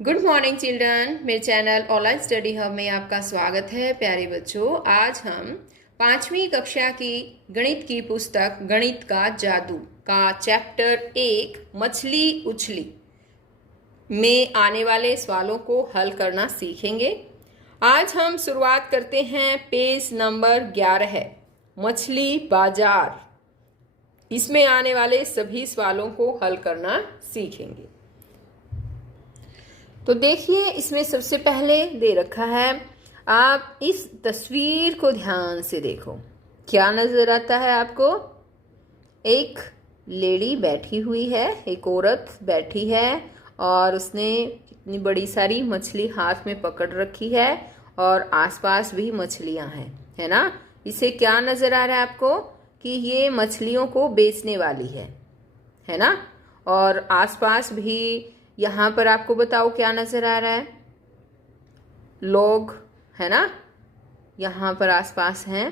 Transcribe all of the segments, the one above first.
Good morning children. मेरे channel online study hub में आपका स्वागत है। प्यारे बच्चों, आज हम 5वीं कक्षा की गणित की पुस्तक गणित का जादू का चैप्टर 1 मछली उछली में आने वाले सवालों को हल करना सीखेंगे। आज हम शुरुआत करते हैं पेज नंबर 11 है मछली बाजार। इसमें आने वाले सभी सवालों को हल करना सीखेंगे। तो देखिए, इसमें सबसे पहले दे रखा है, आप इस तस्वीर को ध्यान से देखो। क्या नजर आता है आपको? एक लेडी बैठी हुई है, एक औरत बैठी है और उसने कितनी बड़ी सारी मछली हाथ में पकड़ रखी है और आसपास भी मछलियां हैं, है ना। इसे क्या नजर आ रहा है आपको कि ये मछलियों को बेचने वाली है ना। और आसपास भी यहाँ पर आपको बताओ क्या नजर आ रहा है? लोग, है ना, यहाँ पर आसपास हैं।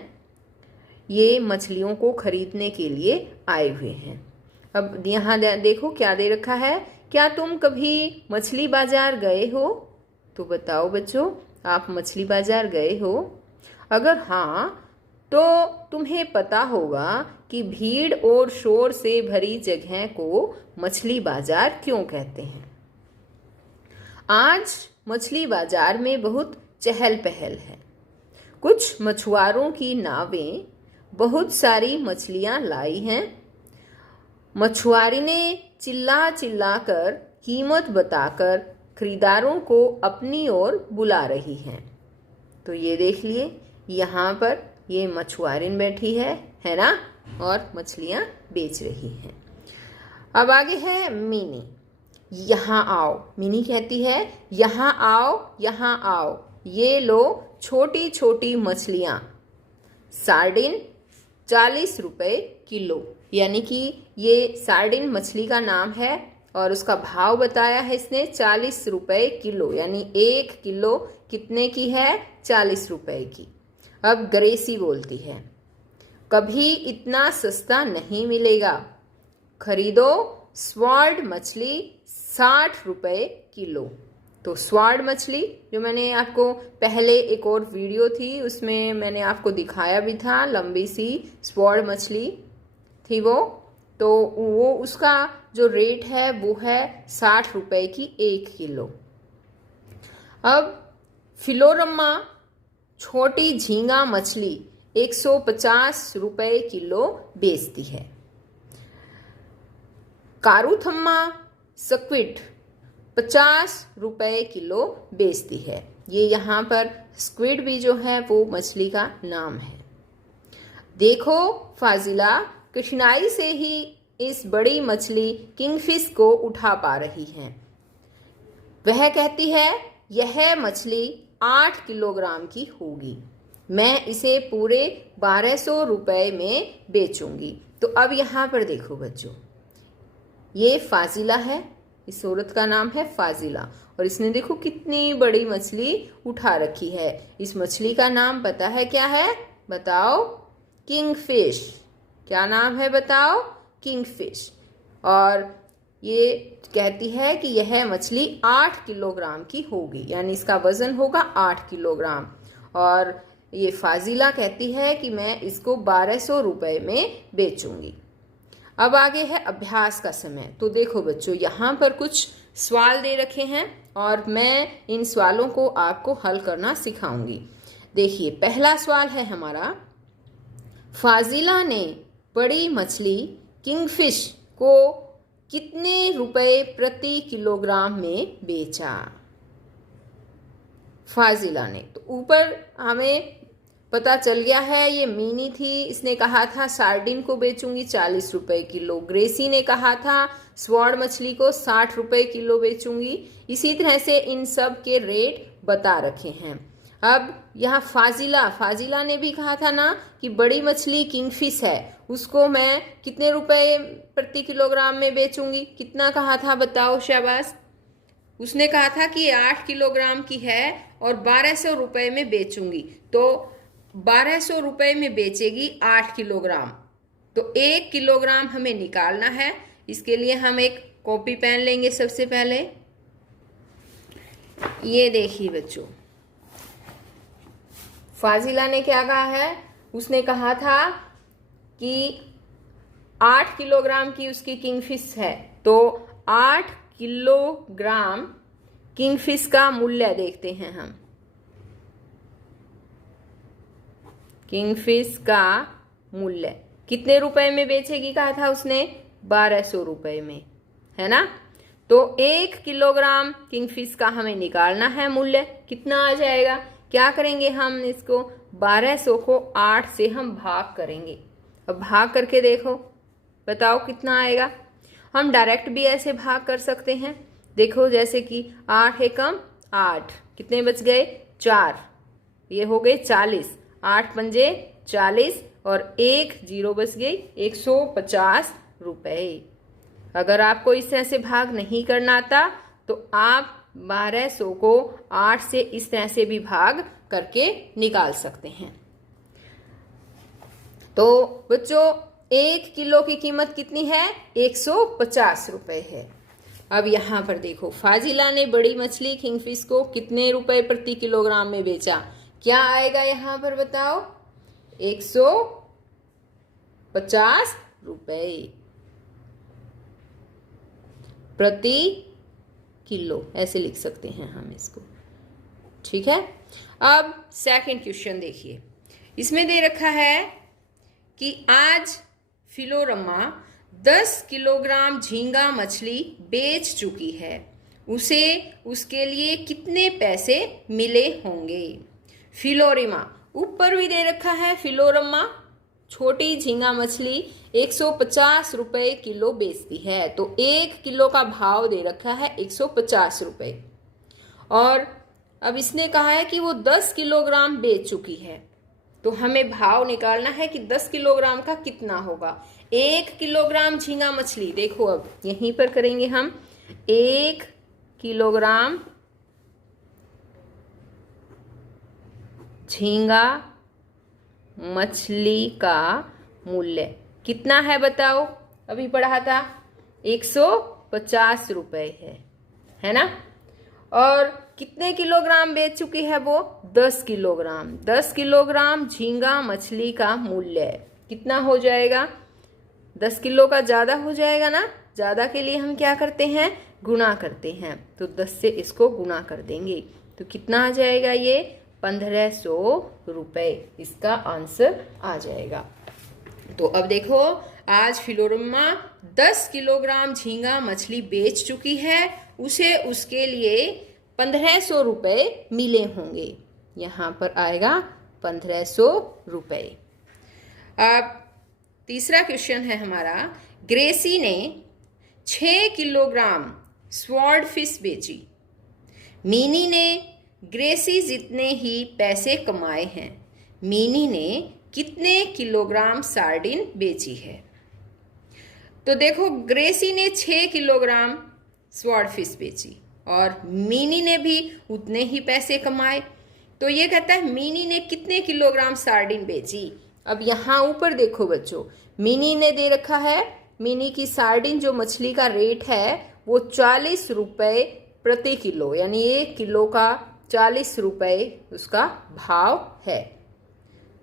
ये मछलियों को खरीदने के लिए आए हुए हैं। अब यहाँ देखो क्या दे रखा है। क्या तुम कभी मछली बाजार गए हो? तो बताओ बच्चों, आप मछली बाजार गए हो? अगर हाँ, तो तुम्हें पता होगा कि भीड़ और शोर से भरी जगह को मछली बाजार क्यों कहते हैं। आज मछली बाजार में बहुत चहल पहल है। कुछ मछुआरों की नावें बहुत सारी मछलियां लाई हैं। मछुआरी ने चिल्ला चिल्ला कर कीमत बताकर खरीदारों को अपनी ओर बुला रही हैं। तो ये देख लिए, यहाँ पर ये मछुआरिन बैठी है ना, और मछलियां बेच रही हैं। अब आगे है मीनी। यहाँ आओ, मिनी कहती है यहाँ आओ, यहाँ आओ, ये लो छोटी छोटी मछलियाँ। सार्डिन 40 रुपए किलो, यानी कि ये सार्डिन मछली का नाम है और उसका भाव बताया है इसने 40 रुपए किलो, यानी 1 किलो कितने की है? 40 रुपए की। अब ग्रेसी बोलती है, कभी इतना सस्ता नहीं मिलेगा, खरीदो स्वार्ड मछली 60 रुपए किलो। तो स्वार्ड मछली, जो मैंने आपको पहले एक और वीडियो थी उसमें मैंने आपको दिखाया भी था, लंबी सी स्वार्ड मछली थी वो, तो वो उसका जो रेट है वो है 60 रुपए की 1 किलो। अब फिलोरम्मा छोटी झींगा मछली 150 रुपए किलो बेचती है। कारूथम्मा स्क्विड 50 रुपए किलो बेचती है। ये यहाँ पर स्क्विड भी जो है वो मछली का नाम है। देखो फाजिला कठिनाई से ही इस बड़ी मछली किंगफिश को उठा पा रही है। वह कहती है यह मछली 8 किलोग्राम की होगी, मैं इसे पूरे 1200 रुपए में बेचूंगी। तो अब यहाँ पर देखो बच्चों, ये फाजिला है, इस औरत का नाम है फाजिला, और इसने देखो कितनी बड़ी मछली उठा रखी है। इस मछली का नाम पता है क्या है? बताओ। किंगफिश। क्या नाम है बताओ? किंगफिश। और ये कहती है कि यह मछली 8 किलोग्राम की होगी, यानी इसका वजन होगा 8 किलोग्राम। और ये फाजिला कहती है कि मैं इसको 1200 रुपए में बेचूंगी। अब आगे है अभ्यास का समय। तो देखो बच्चों, यहाँ पर कुछ सवाल दे रखे हैं और मैं इन सवालों को आपको हल करना सिखाऊंगी। देखिए, पहला सवाल है हमारा, फाजिला ने बड़ी मछली किंगफिश को कितने रुपए प्रति किलोग्राम में बेचा? फाजिला ने, तो ऊपर हमें पता चल गया है ये मीनी थी, इसने कहा था सार्डिन को बेचूंगी 40 रुपए किलो। ग्रेसी ने कहा था स्वार्ड मछली को 60 रुपए किलो बेचूंगी। इसी तरह से इन सब के रेट बता रखे हैं। अब यहाँ फाजिला ने भी कहा था ना कि बड़ी मछली किंगफिश है, उसको मैं कितने रुपए प्रति किलोग्राम में बेचूंगी। कितना कहा था बताओ, शाबाश। उसने कहा था कि 8 किलोग्राम की है और 1200 रुपए में बेचूंगी। तो 1200 रुपए में बेचेगी 8 किलोग्राम। तो 1 किलोग्राम हमें निकालना है। इसके लिए हम एक कॉपी पेन लेंगे सबसे पहले। ये देखिए बच्चों, फाजिला ने क्या कहा है, उसने कहा था कि 8 किलोग्राम की उसकी किंगफिश है, तो 8 किलोग्राम किंगफिश का मूल्य देखते हैं हम। किंगफिश का मूल्य कितने रुपए में बेचेगी कहा था उसने, 1200 रुपए में, है ना। तो 1 किलोग्राम किंगफिश का हमें निकालना है मूल्य, कितना आ जाएगा। क्या करेंगे हम, इसको 1200 को 8 से हम भाग करेंगे। अब भाग करके देखो, बताओ कितना आएगा। हम डायरेक्ट भी ऐसे भाग कर सकते हैं। देखो जैसे कि 8 एकम 8, कितने बच गए, 4, ये हो गए 40, 8 पंजे 40 और 1 जीरो बच गई 150 रुपए। अगर आपको इस तरह से भाग नहीं करना आता तो आप 1200 को 8 से इस तरह से भी भाग करके निकाल सकते हैं। तो बच्चों 1 किलो की कीमत कितनी है, 150 रुपए है। अब यहाँ पर देखो, फाजिला ने बड़ी मछली किंगफिश को कितने रुपए प्रति किलोग्राम में बेचा, क्या आएगा यहाँ पर बताओ, 150 रुपए प्रति किलो, ऐसे लिख सकते हैं हम इसको, ठीक है। अब सेकंड क्वेश्चन देखिए, इसमें दे रखा है कि आज फिलोरमा 10 किलोग्राम झींगा मछली बेच चुकी है, उसे उसके लिए कितने पैसे मिले होंगे। फिलोरिमा, ऊपर भी दे रखा है फिलोरमा छोटी झींगा मछली 150 रुपए किलो बेचती है, तो 1 किलो का भाव दे रखा है 150 रुपए। और अब इसने कहा है कि वो 10 किलोग्राम बेच चुकी है, तो हमें भाव निकालना है कि 10 किलोग्राम का कितना होगा। 1 किलोग्राम झींगा मछली, देखो अब यहीं पर करेंगे हम, 1 किलोग्राम झींगा मछली का मूल्य कितना है बताओ, अभी पढ़ा था 150 रुपए है ना। और कितने किलोग्राम बेच चुकी है वो, 10 किलोग्राम। 10 किलोग्राम झींगा मछली का मूल्य कितना हो जाएगा, 10 किलो का ज़्यादा हो जाएगा ना, ज़्यादा के लिए हम क्या करते हैं, गुणा करते हैं, तो 10 से इसको गुणा कर देंगे, तो कितना आ जाएगा, ये 1500 रुपए इसका आंसर आ जाएगा। तो अब देखो, आज फिलोरमा 10 किलोग्राम झींगा मछली बेच चुकी है, उसे उसके लिए 1500 रुपए मिले होंगे, यहाँ पर आएगा 1500 रुपए। अब तीसरा क्वेश्चन है हमारा, ग्रेसी ने 6 किलोग्राम स्वॉर्ड फिश बेची, मीनी ने ग्रेसी जितने ही पैसे कमाए हैं, मीनी ने कितने किलोग्राम सार्डिन बेची है। तो देखो, ग्रेसी ने 6 किलोग्राम स्वॉर्ड फिश बेची और मीनी ने भी उतने ही पैसे कमाए, तो ये कहता है मीनी ने कितने किलोग्राम सार्डिन बेची। अब यहाँ ऊपर देखो बच्चों, मीनी ने दे रखा है, मीनी की सार्डिन जो मछली का रेट है वो 40 रुपए प्रति किलो, यानी 1 किलो का 40 रुपए उसका भाव है।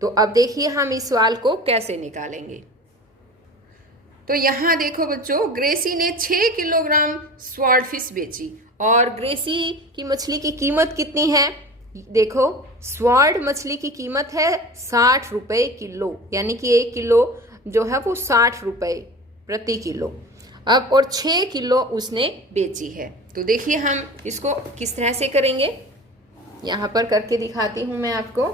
तो अब देखिए हम इस सवाल को कैसे निकालेंगे। तो यहाँ देखो बच्चों, ग्रेसी ने 6 किलोग्राम स्वॉर्ड फिश बेची और ग्रेसी की मछली की कीमत कितनी है, देखो स्वॉर्ड मछली की कीमत है 60 रुपए किलो, यानी कि 1 किलो जो है वो 60 रुपए प्रति किलो। अब और 6 किलो उसने बेची है, तो देखिए हम इसको किस तरह से करेंगे, यहाँ पर करके दिखाती हूँ मैं आपको।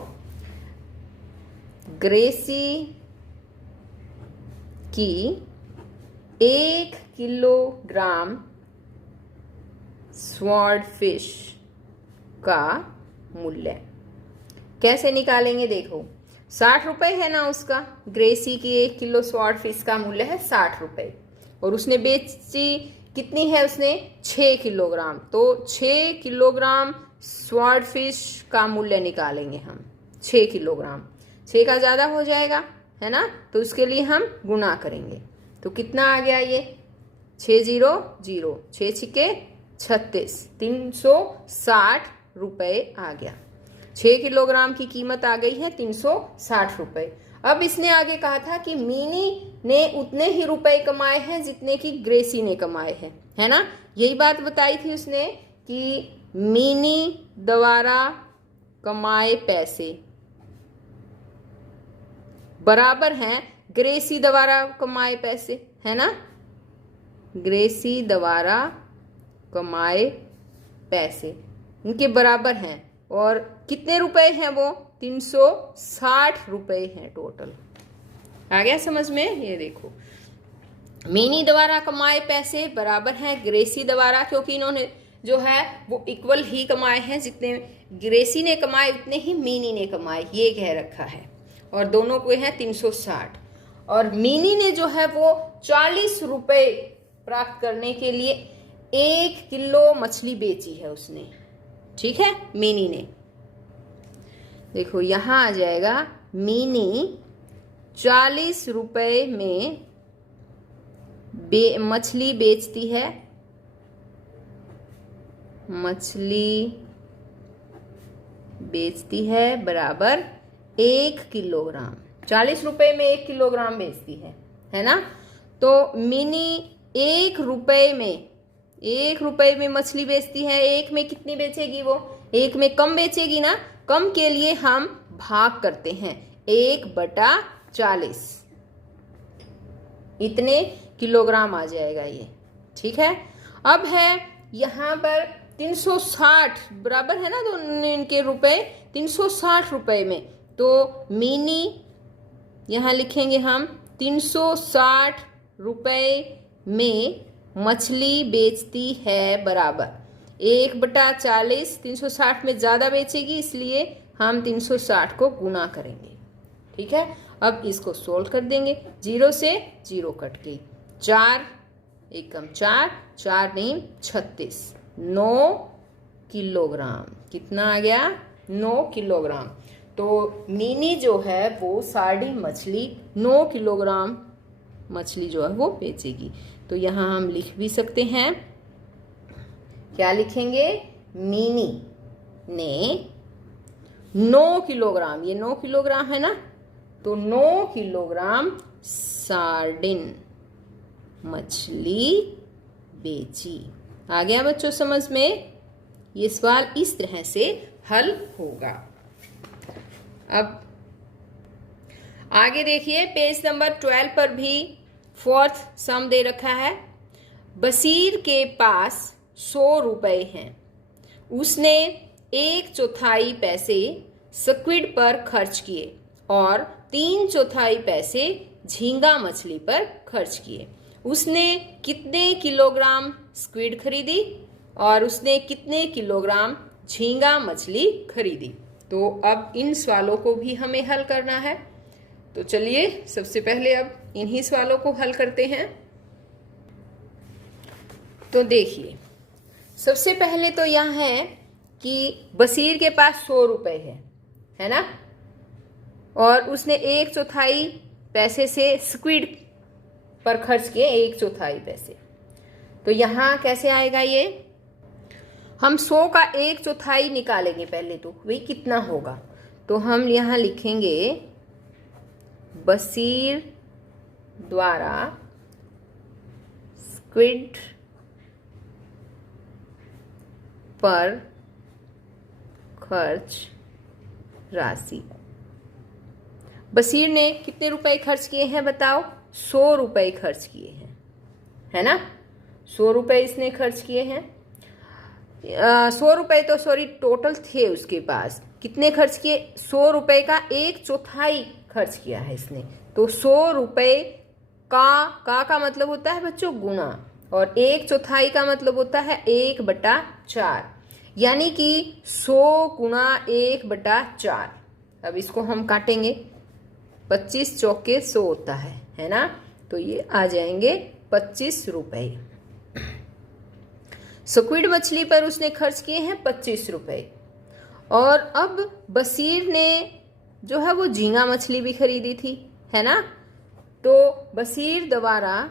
ग्रेसी की 1 किलोग्राम स्वॉर्ड फिश का मूल्य कैसे निकालेंगे, देखो 60 रुपए है ना उसका, ग्रेसी की 1 किलो स्वॉर्ड फिश का मूल्य है 60 रुपए और उसने बेची कितनी है, उसने 6 किलोग्राम, तो 6 किलोग्राम स्वॉर्ड फिश का मूल्य निकालेंगे हम। 6 किलोग्राम, 6 का ज़्यादा हो जाएगा है ना, तो उसके लिए हम गुणा करेंगे, तो कितना आ गया ये 6 0 0, 6 6 36, 360 रुपए आ गया। 6 किलोग्राम की कीमत आ गई है 360 रुपए। अब इसने आगे कहा था कि मीनी ने उतने ही रुपए कमाए हैं जितने कि ग्रेसी ने कमाए हैं, है ना। यही बात बताई थी उसने कि मीनी द्वारा कमाए पैसे बराबर हैं ग्रेसी द्वारा कमाए पैसे, है ना। ग्रेसी द्वारा कमाए पैसे इनके बराबर हैं और कितने रुपए हैं वो 360 रुपए हैं टोटल। आ गया समझ में। ये देखो मीनी द्वारा कमाए पैसे बराबर हैं ग्रेसी द्वारा, क्योंकि इन्होंने जो है वो इक्वल ही कमाए हैं, जितने ग्रेसी ने कमाए उतने ही मीनी ने कमाए, ये कह रखा है। और दोनों को है 360। और मीनी ने जो है वो 40 रुपए प्राप्त करने के लिए 1 किलो मछली बेची है उसने, ठीक है। मीनी ने, देखो यहां आ जाएगा, मीनी 40 रुपए में मछली बेचती है, मछली बेचती है बराबर 1 किलोग्राम। 40 रुपए में 1 किलोग्राम बेचती है ना। तो मीनी 1 रुपए में मछली बेचती है। 1 में कितनी बेचेगी वो, 1 में कम बेचेगी ना। कम के लिए हम भाग करते हैं, 1/40 इतने किलोग्राम आ जाएगा ये, ठीक है। अब है यहाँ पर 360 बराबर है ना दोनों इनके रुपए 360 रुपए में, तो मीनी यहाँ लिखेंगे हम 360 रुपए में मछली बेचती है बराबर 1/40। 360 में ज़्यादा बेचेगी इसलिए हम 360 को गुना करेंगे, ठीक है। अब इसको सोल्व कर देंगे, 0 से 0 कट गई, 4 एकम 4, 4 नहीं 36, 9 किलोग्राम। कितना आ गया 9 किलोग्राम। तो मीनी जो है वो सारी मछली 9 किलोग्राम मछली जो है वो बेचेगी। तो यहाँ हम लिख भी सकते हैं, क्या लिखेंगे, मीनी ने 9 किलोग्राम, ये 9 किलोग्राम है ना, तो 9 किलोग्राम सार्डिन मछली बेची। आ गया बच्चों समझ में। ये सवाल इस तरह से हल होगा। अब आगे देखिए, पेज नंबर 12 पर भी 4th सम दे रखा है। बशीर के पास 100 रुपए हैं। उसने 1/4 पैसे स्क्विड पर खर्च किए और 3/4 पैसे झींगा मछली पर खर्च किए। उसने कितने किलोग्राम स्क्विड खरीदी और उसने कितने किलोग्राम झींगा मछली खरीदी। तो अब इन सवालों को भी हमें हल करना है। तो चलिए सबसे पहले अब इन्हीं सवालों को हल करते हैं। तो देखिए, सबसे पहले तो यह है कि बशीर के पास 100 रुपए है ना, और उसने 1/4 पैसे से स्क्विड पर खर्च किए 1/4 पैसे। तो यहाँ कैसे आएगा ये, हम 100 का 1/4 निकालेंगे पहले, तो वही कितना होगा। तो हम यहाँ लिखेंगे बशीर द्वारा स्क्विड पर खर्च राशि। बशीर ने कितने रुपए खर्च किए हैं बताओ, 100 रुपए खर्च किए हैं, है ना। 100 रुपए इसने खर्च किए हैं। 100 रुपए तो सॉरी टोटल थे उसके पास, कितने खर्च किए, 100 रुपए का 1/4 खर्च किया है इसने। तो 100 रुपए का मतलब होता है बच्चों गुना, और 1/4 का मतलब होता है 1/4, यानी कि 100 गुना 1/4। अब इसको हम काटेंगे, 25 चौके 100 होता है ना। तो ये आ जाएंगे 25 रुपए। स्क्विड मछली पर उसने खर्च किए हैं 25 रुपए। और अब बशीर ने जो है वो झींगा मछली भी खरीदी थी, है ना। तो बशीर द्वारा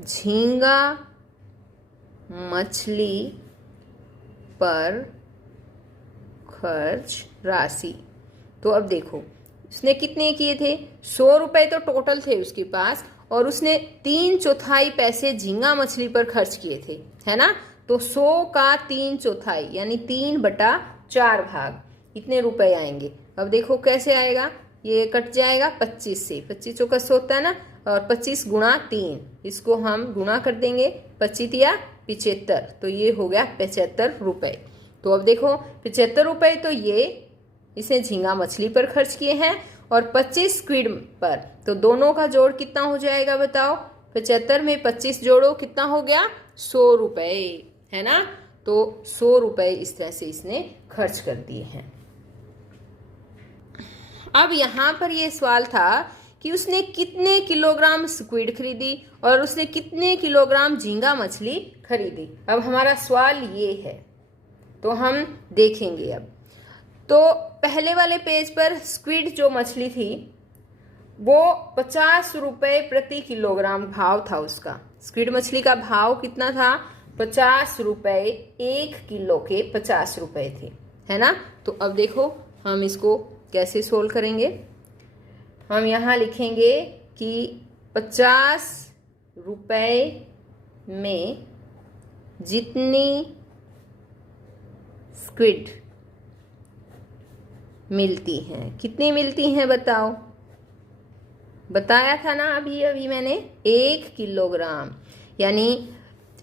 झींगा मछली पर खर्च राशि। तो अब देखो उसने कितने किए थे, 100 रुपए तो टोटल थे उसके पास, और उसने 3/4 पैसे झींगा मछली पर खर्च किए थे, है ना। तो 100 का 3/4 यानी 3/4 भाग इतने रुपए आएंगे। अब देखो कैसे आएगा, ये कट जाएगा 25 से, 25 चौका 100 होता है ना, और 25 गुणा 3, इसको हम गुणा कर देंगे, 25 या 75, तो ये हो गया 75 रुपए। तो अब देखो 75 रुपए तो ये इसने झींगा मछली पर खर्च किए हैं और 25 स्क्विड पर, तो दोनों का जोड़ कितना हो जाएगा बताओ। 75 में 25 जोड़ो कितना हो गया, 100 रुपए, है ना। तो 100 रुपए इस तरह से इसने खर्च कर दिए हैं। अब यहाँ पर ये सवाल था कि उसने कितने किलोग्राम स्क्विड खरीदी और उसने कितने किलोग्राम झींगा मछली खरीदी। अब हमारा सवाल ये है, तो हम देखेंगे। अब तो पहले वाले पेज पर स्क्विड जो मछली थी वो 50 रुपए प्रति किलोग्राम भाव था उसका। स्क्विड मछली का भाव कितना था, 50 रुपए, 1 किलो के 50 रुपए थे, है ना। तो अब देखो हम इसको कैसे सोल्व करेंगे। हम यहाँ लिखेंगे कि 50 रुपए में जितनी स्क्विड मिलती हैं, कितनी मिलती हैं बताओ। बताया था ना अभी मैंने, 1 किलोग्राम, यानी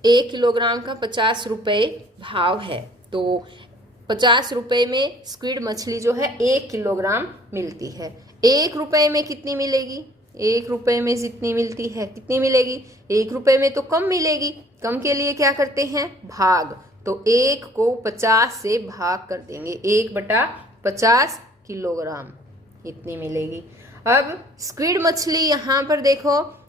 1 किलोग्राम का 50 रुपए भाव है। तो 50 रुपए में स्क्विड मछली जो है 1 किलोग्राम मिलती है। 1 रुपए में कितनी मिलेगी, 1 रुपए में जितनी मिलती है कितनी मिलेगी, 1 रुपए में तो कम मिलेगी। कम के लिए क्या करते हैं, भाग। तो 1 को 50 से भाग कर देंगे, 1/50 किलोग्राम इतनी मिलेगी। अब स्क्विड मछली यहाँ पर देखो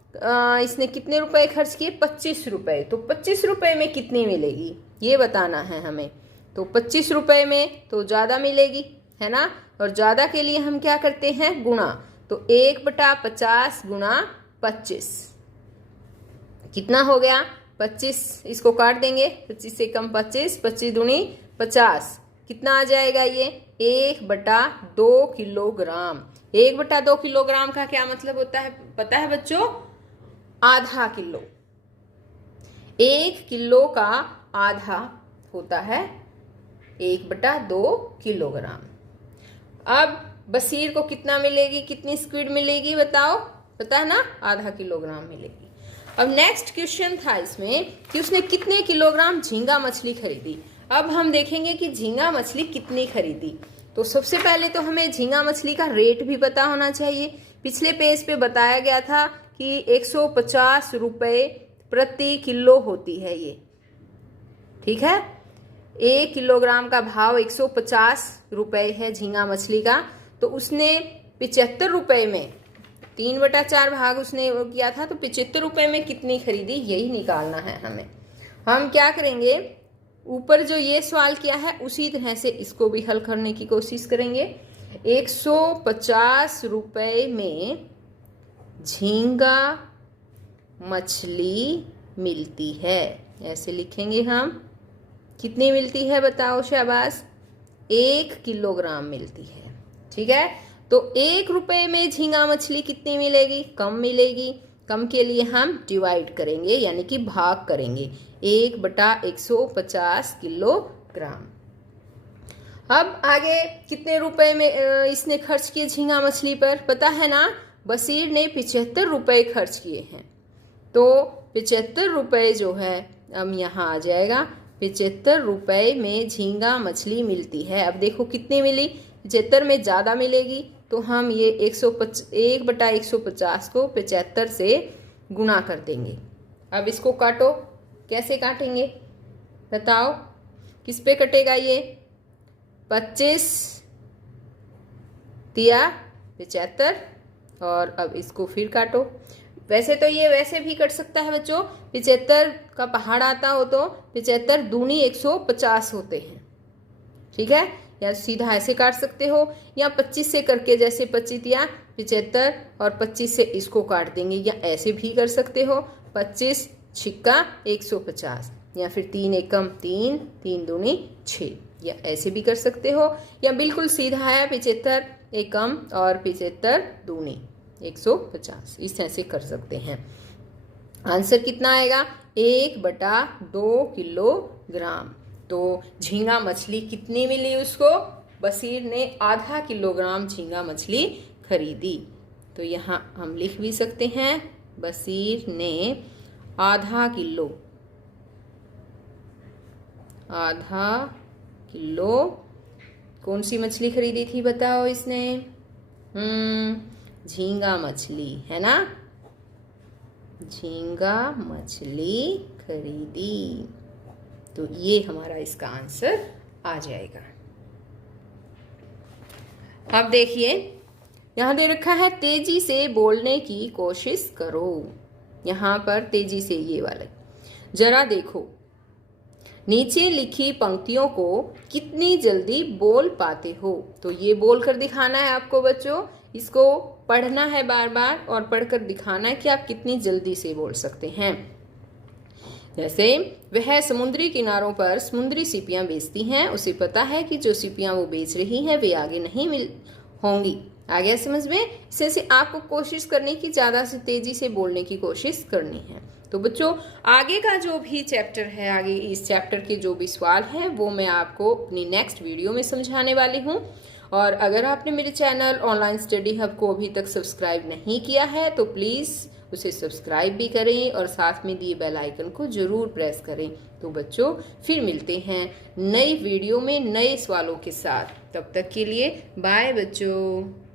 इसने कितने रुपए खर्च किए, 25 रुपए। तो 25 रुपए में कितनी मिलेगी ये बताना है हमें। तो 25 रुपए में तो ज़्यादा मिलेगी, है ना। और ज़्यादा के लिए हम क्या करते हैं, गुणा। तो 1/50 गुणा 25 कितना हो गया, 25। इसको काट देंगे, 25 से कम 25, 25 दूनी 50, कितना आ जाएगा ये, 1/2 किलोग्राम। 1/2 किलोग्राम का क्या मतलब होता है पता है बच्चों, आधा किलो। 1 किलो का आधा होता है 1/2 किलोग्राम। अब बसीर को कितना मिलेगी, कितनी स्क्विड मिलेगी बताओ, पता है ना, आधा किलोग्राम मिलेगी। अब नेक्स्ट क्वेश्चन था इसमें कि उसने कितने किलोग्राम झींगा मछली खरीदी। अब हम देखेंगे कि झींगा मछली कितनी खरीदी। तो सबसे पहले तो हमें झींगा मछली का रेट भी पता होना चाहिए। पिछले पेज पे बताया गया था कि 150 रुपए प्रति किलो होती है ये, ठीक है। 1 किलोग्राम का भाव 150 रुपए है झींगा मछली का। तो उसने 75 रुपए में 3/4 भाग उसने किया था, तो 75 रुपए में कितनी खरीदी यही निकालना है हमें। हम क्या करेंगे, ऊपर जो ये सवाल किया है उसी तरह से इसको भी हल करने की कोशिश करेंगे। 150 रुपए में झींगा मछली मिलती है, ऐसे लिखेंगे हम। कितनी मिलती है बताओ शाबाश, 1 किलोग्राम मिलती है, ठीक है। तो 1 रुपए में झींगा मछली कितनी मिलेगी, कम मिलेगी। कम के लिए हम डिवाइड करेंगे यानी कि भाग करेंगे, 1/150 किलोग्राम। अब आगे कितने रुपए में इसने खर्च किए झींगा मछली पर, पता है ना, बसीर ने 75 रुपए खर्च किए हैं। तो 75 रुपए जो है अब यहाँ आ जाएगा, 75 रुपए में झींगा मछली मिलती है। अब देखो कितनी मिली, 75 में ज़्यादा मिलेगी, तो हम ये 1/150 को 75 से गुणा कर देंगे। अब इसको काटो, कैसे काटेंगे बताओ, किस पे कटेगा ये, 25 तिया 75, और अब इसको फिर काटो। वैसे तो ये वैसे भी कट सकता है बच्चों, 75 का पहाड़ आता हो तो 75 दूनी 150 होते हैं, ठीक है। या सीधा ऐसे काट सकते हो, या 25 से करके, जैसे 25 या 75 और 25 से इसको काट देंगे, या ऐसे भी कर सकते हो 25 छिक्का 150। या फिर 3 एकम 3, 3 दूनी 6, या ऐसे भी कर सकते हो, या बिल्कुल सीधा है 75 एकम और 75 दूनी 150, इस तरह से कर सकते हैं। आंसर कितना आएगा? 1/2 किलोग्राम। तो झींगा मछली कितनी मिली उसको? बशीर ने आधा किलोग्राम झींगा मछली खरीदी। तो यहाँ हम लिख भी सकते हैं बशीर ने आधा किलो कौन सी मछली खरीदी थी बताओ इसने? झींगा मछली, है ना? झींगा मछली खरीदी। तो ये हमारा इसका आंसर आ जाएगा। अब देखिए यहां दे रखा है तेजी से बोलने की कोशिश करो। यहां पर तेजी से ये वाला, जरा देखो नीचे लिखी पंक्तियों को कितनी जल्दी बोल पाते हो। तो ये बोलकर दिखाना है आपको बच्चों, इसको पढ़ना है बार बार और पढ़कर दिखाना है कि आप कितनी जल्दी से बोल सकते हैं। जैसे वह समुद्री किनारों पर समुद्री सीपियां बेचती हैं, उसे पता है कि जो सीपियां वो बेच रही हैं वे आगे नहीं मिल होंगी। आ गया समझ में? इससे आपको कोशिश करनी कि ज्यादा से तेजी से बोलने की कोशिश करनी है। तो बच्चों आगे का जो भी चैप्टर है, आगे इस चैप्टर के जो भी सवाल हैं वो मैं आपको अपनी नेक्स्ट वीडियो में समझाने वाली हूँ। और अगर आपने मेरे चैनल ऑनलाइन स्टडी हब को अभी तक सब्सक्राइब नहीं किया है तो प्लीज़ उसे सब्सक्राइब भी करें और साथ में दिए बेल आइकन को जरूर प्रेस करें। तो बच्चों फिर मिलते हैं नई वीडियो में नए सवालों के साथ। तब तक के लिए बाय बच्चों।